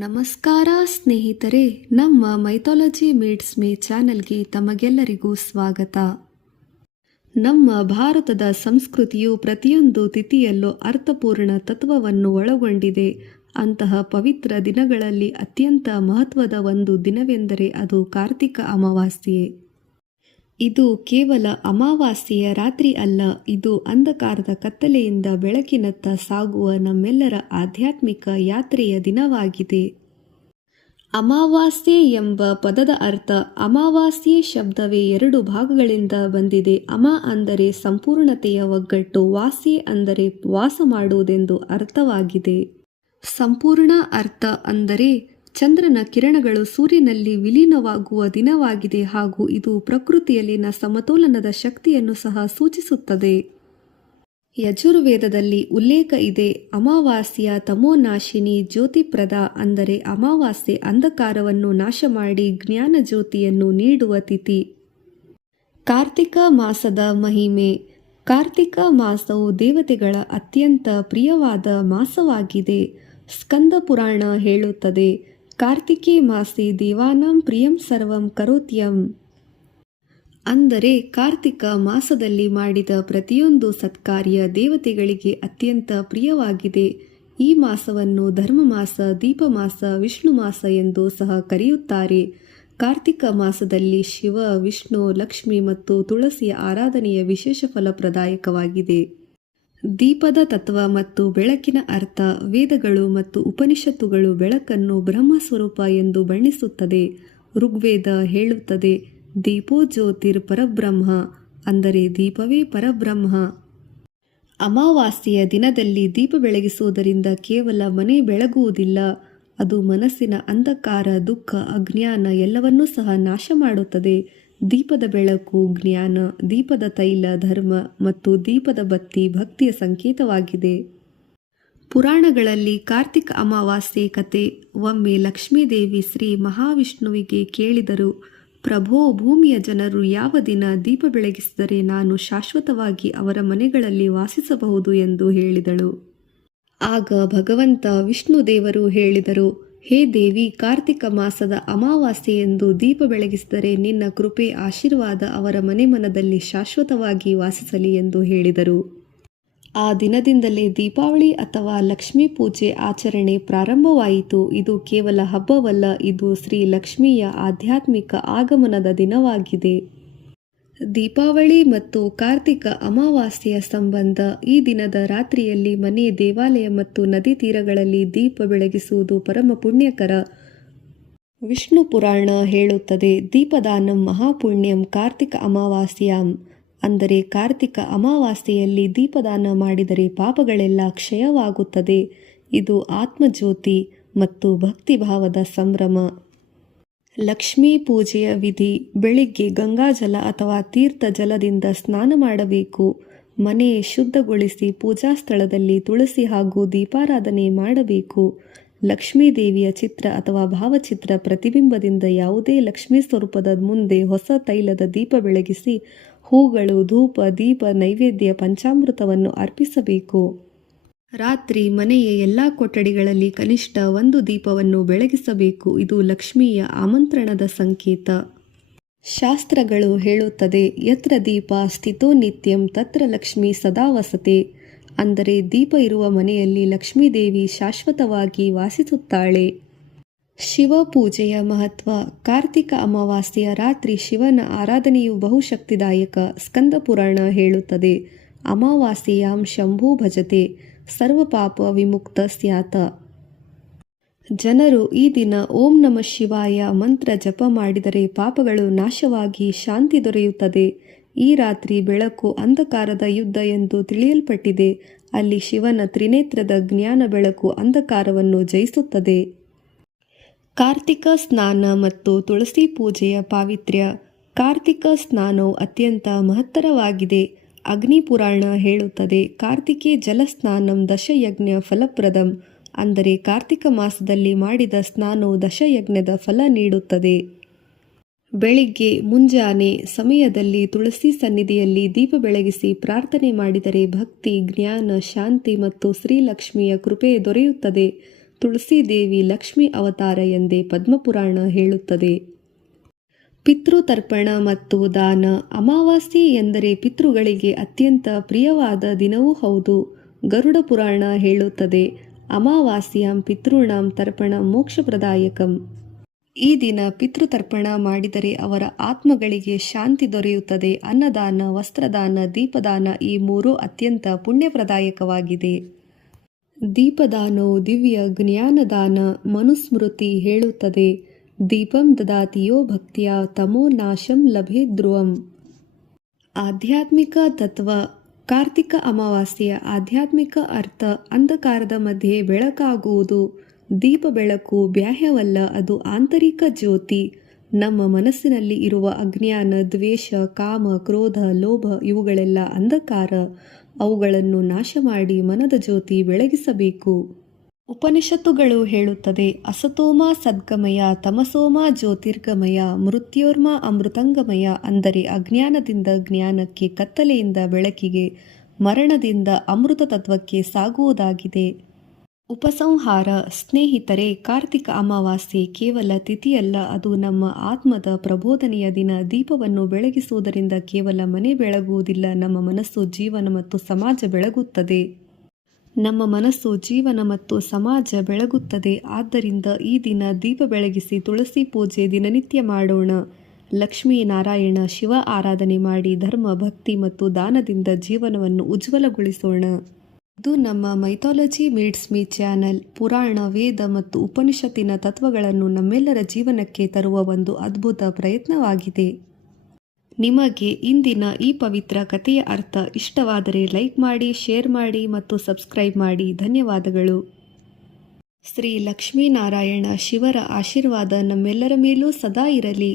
ನಮಸ್ಕಾರ ಸ್ನೇಹಿತರೆ, ನಮ್ಮ ಮೈಥಾಲಜಿ ಮೀಟ್ಸ್ ಮೀ ಚಾನೆಲ್ಗೆ ತಮಗೆಲ್ಲರಿಗೂ ಸ್ವಾಗತ. ನಮ್ಮ ಭಾರತದ ಸಂಸ್ಕೃತಿಯು ಪ್ರತಿಯೊಂದು ತಿಥಿಯಲ್ಲೂ ಅರ್ಥಪೂರ್ಣ ತತ್ವವನ್ನು ಒಳಗೊಂಡಿದೆ. ಅಂತಹ ಪವಿತ್ರ ದಿನಗಳಲ್ಲಿ ಅತ್ಯಂತ ಮಹತ್ವದ ಒಂದು ದಿನವೆಂದರೆ ಅದು ಕಾರ್ತಿಕ ಅಮಾವಾಸ್ಯೆ. ಇದು ಕೇವಲ ಅಮಾವಾಸ್ಯೆಯ ರಾತ್ರಿ ಅಲ್ಲ, ಇದು ಅಂಧಕಾರದ ಕತ್ತಲೆಯಿಂದ ಬೆಳಕಿನತ್ತ ಸಾಗುವ ನಮ್ಮೆಲ್ಲರ ಆಧ್ಯಾತ್ಮಿಕ ಯಾತ್ರೆಯ ದಿನವಾಗಿದೆ. ಅಮಾವಾಸ್ಯೆ ಎಂಬ ಪದದ ಅರ್ಥ ಅಮಾವಾಸ್ಯೆ ಶಬ್ದವೇ ಎರಡು ಭಾಗಗಳಿಂದ ಬಂದಿದೆ. ಅಮ ಅಂದರೆ ಸಂಪೂರ್ಣತೆಯ ಒಗ್ಗಟ್ಟು, ವಾಸ್ಯೆ ಅಂದರೆ ವಾಸ ಮಾಡುವುದೆಂದು ಅರ್ಥವಾಗಿದೆ. ಸಂಪೂರ್ಣ ಅರ್ಥ ಅಂದರೆ ಚಂದ್ರನ ಕಿರಣಗಳು ಸೂರ್ಯನಲ್ಲಿ ವಿಲೀನವಾಗುವ ದಿನವಾಗಿದೆ ಹಾಗೂ ಇದು ಪ್ರಕೃತಿಯಲ್ಲಿನ ಸಮತೋಲನದ ಶಕ್ತಿಯನ್ನು ಸಹ ಸೂಚಿಸುತ್ತದೆ. ಯಜುರ್ವೇದದಲ್ಲಿ ಉಲ್ಲೇಖ ಇದೆ, ಅಮಾವಾಸ್ಯ ತಮೋನಾಶಿನಿ ಜ್ಯೋತಿಪ್ರದ, ಅಂದರೆ ಅಮಾವಾಸ್ಯೆ ಅಂಧಕಾರವನ್ನು ನಾಶ ಮಾಡಿ ಜ್ಞಾನ ಜ್ಯೋತಿಯನ್ನು ನೀಡುವ ತಿಥಿ. ಕಾರ್ತಿಕ ಮಾಸದ ಮಹಿಮೆ. ಕಾರ್ತಿಕ ಮಾಸವು ದೇವತೆಗಳ ಅತ್ಯಂತ ಪ್ರಿಯವಾದ ಮಾಸವಾಗಿದೆ. ಸ್ಕಂದ ಪುರಾಣ ಹೇಳುತ್ತದೆ, ಕಾರ್ತಿಕೆ ಮಾಸೆ ದೇವಾನಾಂ ಪ್ರಿಯಂ ಸರ್ವಂ ಕರೋತ್ಯಂ. ಅಂದರೆ ಕಾರ್ತಿಕ ಮಾಸದಲ್ಲಿ ಮಾಡಿದ ಪ್ರತಿಯೊಂದು ಸತ್ಕಾರ್ಯ ದೇವತೆಗಳಿಗೆ ಅತ್ಯಂತ ಪ್ರಿಯವಾಗಿದೆ. ಈ ಮಾಸವನ್ನು ಧರ್ಮಮಾಸ, ದೀಪಮಾಸ, ವಿಷ್ಣು ಮಾಸ ಎಂದು ಸಹ ಕರೆಯುತ್ತಾರೆ. ಕಾರ್ತಿಕ ಮಾಸದಲ್ಲಿ ಶಿವ, ವಿಷ್ಣು, ಲಕ್ಷ್ಮಿ ಮತ್ತು ತುಳಸಿಯ ಆರಾಧನೆಯ ವಿಶೇಷ ಫಲಪ್ರದಾಯಕವಾಗಿದೆ. ದೀಪದ ತತ್ವ ಮತ್ತು ಬೆಳಕಿನ ಅರ್ಥ. ವೇದಗಳು ಮತ್ತು ಉಪನಿಷತ್ತುಗಳು ಬೆಳಕನ್ನು ಬ್ರಹ್ಮಸ್ವರೂಪ ಎಂದು ಬಣ್ಣಿಸುತ್ತದೆ. ಋಗ್ವೇದ ಹೇಳುತ್ತದೆ, ದೀಪೋ ಜ್ಯೋತಿರ್ ಪರಬ್ರಹ್ಮ, ಅಂದರೆ ದೀಪವೇ ಪರಬ್ರಹ್ಮ. ಅಮಾವಾಸ್ಯೆಯ ದಿನದಲ್ಲಿ ದೀಪ ಬೆಳಗಿಸುವುದರಿಂದ ಕೇವಲ ಮನೆ ಬೆಳಗುವುದಿಲ್ಲ, ಅದು ಮನಸ್ಸಿನ ಅಂಧಕಾರ, ದುಃಖ, ಅಜ್ಞಾನ ಎಲ್ಲವನ್ನೂ ಸಹ ನಾಶ ಮಾಡುತ್ತದೆ. ದೀಪದ ಬೆಳಕು ಜ್ಞಾನ, ದೀಪದ ತೈಲ ಧರ್ಮ ಮತ್ತು ದೀಪದ ಬತ್ತಿ ಭಕ್ತಿಯ ಸಂಕೇತವಾಗಿದೆ. ಪುರಾಣಗಳಲ್ಲಿ ಕಾರ್ತಿಕ ಅಮಾವಾಸ್ಯೆ ಕತೆ. ಒಮ್ಮೆ ಲಕ್ಷ್ಮೀದೇವಿ ಶ್ರೀ ಮಹಾವಿಷ್ಣುವಿಗೆ ಕೇಳಿದರು, ಪ್ರಭೋ, ಭೂಮಿಯ ಜನರು ಯಾವ ದಿನ ದೀಪ ಬೆಳಗಿಸಿದರೆ ನಾನು ಶಾಶ್ವತವಾಗಿ ಅವರ ಮನೆಗಳಲ್ಲಿ ವಾಸಿಸಬಹುದು ಎಂದು ಹೇಳಿದಳು. ಆಗ ಭಗವಂತ ವಿಷ್ಣು ದೇವರು ಹೇಳಿದರು, ಹೇ ದೇವಿ, ಕಾರ್ತಿಕ ಮಾಸದ ಅಮಾವಾಸ್ಯೆಯೆಂದು ದೀಪ ಬೆಳಗಿಸಿದರೆ ನಿನ್ನ ಕೃಪೆ ಆಶೀರ್ವಾದ ಅವರ ಮನೆಮನದಲ್ಲಿ ಶಾಶ್ವತವಾಗಿ ವಾಸಿಸಲಿ ಎಂದು ಹೇಳಿದರು. ಆ ದಿನದಿಂದಲೇ ದೀಪಾವಳಿ ಅಥವಾ ಲಕ್ಷ್ಮೀ ಪೂಜೆ ಆಚರಣೆ ಪ್ರಾರಂಭವಾಯಿತು. ಇದು ಕೇವಲ ಹಬ್ಬವಲ್ಲ, ಇದು ಶ್ರೀ ಲಕ್ಷ್ಮಿಯ ಆಧ್ಯಾತ್ಮಿಕ ಆಗಮನದ ದಿನವಾಗಿದೆ. ದೀಪಾವಳಿ ಮತ್ತು ಕಾರ್ತಿಕ ಅಮಾವಾಸ್ಯೆಯ ಸಂಬಂಧ. ಈ ದಿನದ ರಾತ್ರಿಯಲ್ಲಿ ಮನೆ, ದೇವಾಲಯ ಮತ್ತು ನದಿ ತೀರಗಳಲ್ಲಿ ದೀಪ ಬೆಳಗಿಸುವುದು ಪರಮ ಪುಣ್ಯಕರ. ವಿಷ್ಣು ಪುರಾಣ ಹೇಳುತ್ತದೆ, ದೀಪದಾನಂ ಮಹಾಪುಣ್ಯಂ ಕಾರ್ತಿಕ ಅಮಾವಾಸ್ಯಾಂ, ಅಂದರೆ ಕಾರ್ತಿಕ ಅಮಾವಾಸ್ಯೆಯಲ್ಲಿ ದೀಪದಾನ ಮಾಡಿದರೆ ಪಾಪಗಳೆಲ್ಲ ಕ್ಷಯವಾಗುತ್ತದೆ. ಇದು ಆತ್ಮಜ್ಯೋತಿ ಮತ್ತು ಭಕ್ತಿಭಾವದ ಸಂಭ್ರಮ. ಲಕ್ಷ್ಮೀ ಪೂಜೆಯ ವಿಧಿ. ಬೆಳಿಗ್ಗೆ ಗಂಗಾಜಲ ಅಥವಾ ತೀರ್ಥ ಜಲದಿಂದ ಸ್ನಾನ ಮಾಡಬೇಕು. ಮನೆ ಶುದ್ಧಗೊಳಿಸಿ ಪೂಜಾ ಸ್ಥಳದಲ್ಲಿ ತುಳಸಿ ಹಾಗೂ ದೀಪಾರಾಧನೆ ಮಾಡಬೇಕು. ಲಕ್ಷ್ಮೀ ದೇವಿಯ ಚಿತ್ರ ಅಥವಾ ಭಾವಚಿತ್ರ ಪ್ರತಿಬಿಂಬದಿಂದ ಯಾವುದೇ ಲಕ್ಷ್ಮೀ ಸ್ವರೂಪದ ಮುಂದೆ ಹೊಸ ತೈಲದ ದೀಪ ಬೆಳಗಿಸಿ ಹೂಗಳು, ಧೂಪ, ದೀಪ, ನೈವೇದ್ಯ, ಪಂಚಾಮೃತವನ್ನು ಅರ್ಪಿಸಬೇಕು. ರಾತ್ರಿ ಮನೆಯ ಎಲ್ಲ ಕೊಠಡಿಗಳಲ್ಲಿ ಕನಿಷ್ಠ ಒಂದು ದೀಪವನ್ನು ಬೆಳಗಿಸಬೇಕು. ಇದು ಲಕ್ಷ್ಮಿಯ ಆಮಂತ್ರಣದ ಸಂಕೇತ. ಶಾಸ್ತ್ರಗಳು ಹೇಳುತ್ತದೆ, ಯತ್ರ ದೀಪ ಸ್ಥಿತೋ ನಿತ್ಯಂ ತತ್ರ ಲಕ್ಷ್ಮಿ ಸದಾ ವಸತೆ, ಅಂದರೆ ದೀಪ ಇರುವ ಮನೆಯಲ್ಲಿ ಲಕ್ಷ್ಮೀದೇವಿ ಶಾಶ್ವತವಾಗಿ ವಾಸಿಸುತ್ತಾಳೆ. ಶಿವ ಪೂಜೆಯ ಮಹತ್ವ. ಕಾರ್ತಿಕ ಅಮಾವಾಸ್ಯೆಯ ರಾತ್ರಿ ಶಿವನ ಆರಾಧನೆಯು ಬಹುಶಕ್ತಿದಾಯಕ. ಸ್ಕಂದ ಪುರಾಣ ಹೇಳುತ್ತದೆ, ಅಮಾವಾಸ್ಯೆಯಾಂ ಶಂಭು ಭಜತೆ ಸರ್ವ ಪಾಪ ವಿಮುಕ್ತ ಸ್ಯಾತ. ಜನರು ಈ ದಿನ ಓಂ ನಮಃ ಶಿವಾಯ ಮಂತ್ರ ಜಪ ಮಾಡಿದರೆ ಪಾಪಗಳು ನಾಶವಾಗಿ ಶಾಂತಿ ದೊರೆಯುತ್ತದೆ. ಈ ರಾತ್ರಿ ಬೆಳಕು ಅಂಧಕಾರದ ಯುದ್ಧ ಎಂದು ತಿಳಿಯಲ್ಪಟ್ಟಿದೆ. ಅಲ್ಲಿ ಶಿವನ ತ್ರಿನೇತ್ರದ ಜ್ಞಾನ ಬೆಳಕು ಅಂಧಕಾರವನ್ನು ಜಯಿಸುತ್ತದೆ. ಕಾರ್ತಿಕ ಸ್ನಾನ ಮತ್ತು ತುಳಸಿ ಪೂಜೆಯ ಪಾವಿತ್ರ್ಯ. ಕಾರ್ತಿಕ ಸ್ನಾನವು ಅತ್ಯಂತ ಮಹತ್ತರವಾಗಿದೆ. ಅಗ್ನಿ ಪುರಾಣ ಹೇಳುತ್ತದೆ, ಕಾರ್ತಿಕೆ ಜಲಸ್ನಾನಂ ದಶಯಜ್ಞ ಫಲಪ್ರದಂ, ಅಂದರೆ ಕಾರ್ತಿಕ ಮಾಸದಲ್ಲಿ ಮಾಡಿದ ಸ್ನಾನವು ದಶಯಜ್ಞದ ಫಲ ನೀಡುತ್ತದೆ. ಬೆಳಿಗ್ಗೆ ಮುಂಜಾನೆ ಸಮಯದಲ್ಲಿ ತುಳಸಿ ಸನ್ನಿಧಿಯಲ್ಲಿ ದೀಪ ಬೆಳಗಿಸಿ ಪ್ರಾರ್ಥನೆ ಮಾಡಿದರೆ ಭಕ್ತಿ, ಜ್ಞಾನ, ಶಾಂತಿ ಮತ್ತು ಶ್ರೀಲಕ್ಷ್ಮಿಯ ಕೃಪೆ ದೊರೆಯುತ್ತದೆ. ತುಳಸೀದೇವಿ ಲಕ್ಷ್ಮಿ ಅವತಾರ ಎಂದೇ ಪದ್ಮಪುರಾಣ ಹೇಳುತ್ತದೆ. ಪಿತೃತರ್ಪಣ ಮತ್ತು ದಾನ. ಅಮಾವಾಸ್ಯೆ ಎಂದರೆ ಪಿತೃಗಳಿಗೆ ಅತ್ಯಂತ ಪ್ರಿಯವಾದ ದಿನವೂ ಹೌದು. ಗರುಡ ಪುರಾಣ ಹೇಳುತ್ತದೆ, ಅಮಾವಾಸ್ಯಾಂ ಪಿತॄಣಾಂ ತರ್ಪಣಂ ಮೋಕ್ಷಪ್ರದಾಯಕಂ. ಈ ದಿನ ಪಿತೃತರ್ಪಣ ಮಾಡಿದರೆ ಅವರ ಆತ್ಮಗಳಿಗೆ ಶಾಂತಿ ದೊರೆಯುತ್ತದೆ. ಅನ್ನದಾನ, ವಸ್ತ್ರದಾನ, ದೀಪದಾನ ಈ ಮೂರೂ ಅತ್ಯಂತ ಪುಣ್ಯಪ್ರದಾಯಕವಾಗಿದೆ. ದೀಪದಾನವು ದಿವ್ಯ ಜ್ಞಾನದಾನ. ಮನುಸ್ಮೃತಿ ಹೇಳುತ್ತದೆ, ದೀಪಂ ದದಾತಿ ಯೋ ಭಕ್ತ್ಯಾ ತಮೋ ನಾಶಂ ಲಭೇತ್ ಧ್ರುವಂ. ಆಧ್ಯಾತ್ಮಿಕ ತತ್ವ. ಕಾರ್ತಿಕ ಅಮಾವಾಸ್ಯೆಯ ಆಧ್ಯಾತ್ಮಿಕ ಅರ್ಥ ಅಂಧಕಾರದ ಮಧ್ಯೆ ಬೆಳಕಾಗುವುದು. ದೀಪ ಬೆಳಕು ಬಾಹ್ಯವಲ್ಲ, ಅದು ಆಂತರಿಕ ಜ್ಯೋತಿ. ನಮ್ಮ ಮನಸ್ಸಿನಲ್ಲಿ ಇರುವ ಅಜ್ಞಾನ, ದ್ವೇಷ, ಕಾಮ, ಕ್ರೋಧ, ಲೋಭ ಇವುಗಳೆಲ್ಲ ಅಂಧಕಾರ. ಅವುಗಳನ್ನು ನಾಶ ಮಾಡಿ ಮನದ ಜ್ಯೋತಿ ಬೆಳಗಿಸಬೇಕು. ಉಪನಿಷತ್ತುಗಳು ಹೇಳುತ್ತದೆ, ಅಸತೋಮ ಸದ್ಗಮಯ ತಮಸೋಮ ಜ್ಯೋತಿರ್ಗಮಯ ಮೃತ್ಯೋರ್ಮ ಅಮೃತಂಗಮಯ. ಅಂದರೆ ಅಜ್ಞಾನದಿಂದ ಜ್ಞಾನಕ್ಕೆ, ಕತ್ತಲೆಯಿಂದ ಬೆಳಕಿಗೆ, ಮರಣದಿಂದ ಅಮೃತ ತತ್ವಕ್ಕೆ ಸಾಗುವುದಾಗಿದೆ. ಉಪಸಂಹಾರ. ಸ್ನೇಹಿತರೆ, ಕಾರ್ತಿಕ ಅಮಾವಾಸ್ಯೆ ಕೇವಲ ತಿಥಿಯಲ್ಲ, ಅದು ನಮ್ಮ ಆತ್ಮದ ಪ್ರಬೋಧನೆಯ ದಿನ. ದೀಪವನ್ನು ಬೆಳಗಿಸುವುದರಿಂದ ಕೇವಲ ಮನೆ ಬೆಳಗುವುದಿಲ್ಲ, ನಮ್ಮ ಮನಸ್ಸು, ಜೀವನ ಮತ್ತು ಸಮಾಜ ಬೆಳಗುತ್ತದೆ. ನಮ್ಮ ಮನಸ್ಸು, ಜೀವನ ಮತ್ತು ಸಮಾಜ ಬೆಳಗುತ್ತದೆ. ಆದ್ದರಿಂದ ಈ ದಿನ ದೀಪ ಬೆಳಗಿಸಿ ತುಳಸಿ ಪೂಜೆ ದಿನನಿತ್ಯ ಮಾಡೋಣ. ಲಕ್ಷ್ಮೀ ನಾರಾಯಣ ಶಿವ ಆರಾಧನೆ ಮಾಡಿ ಧರ್ಮ, ಭಕ್ತಿ ಮತ್ತು ದಾನದಿಂದ ಜೀವನವನ್ನು ಉಜ್ವಲಗೊಳಿಸೋಣ. ಇದು ನಮ್ಮ ಮೈಥಾಲಜಿ ಮೀಟ್ಸ್ ಮೀ ಚಾನಲ್. ಪುರಾಣ, ವೇದ ಮತ್ತು ಉಪನಿಷತ್ತಿನ ತತ್ವಗಳನ್ನು ನಮ್ಮೆಲ್ಲರ ಜೀವನಕ್ಕೆ ತರುವ ಒಂದು ಅದ್ಭುತ ಪ್ರಯತ್ನವಾಗಿದೆ. ನಿಮಗೆ ಇಂದಿನ ಈ ಪವಿತ್ರ ಕಥೆಯ ಅರ್ಥ ಇಷ್ಟವಾದರೆ ಲೈಕ್ ಮಾಡಿ, ಶೇರ್ ಮಾಡಿ ಮತ್ತು ಸಬ್ಸ್ಕ್ರೈಬ್ ಮಾಡಿ. ಧನ್ಯವಾದಗಳು. ಶ್ರೀ ಲಕ್ಷ್ಮೀನಾರಾಯಣ ಶಿವರ ಆಶೀರ್ವಾದ ನಮ್ಮೆಲ್ಲರ ಮೇಲೂ ಸದಾ ಇರಲಿ.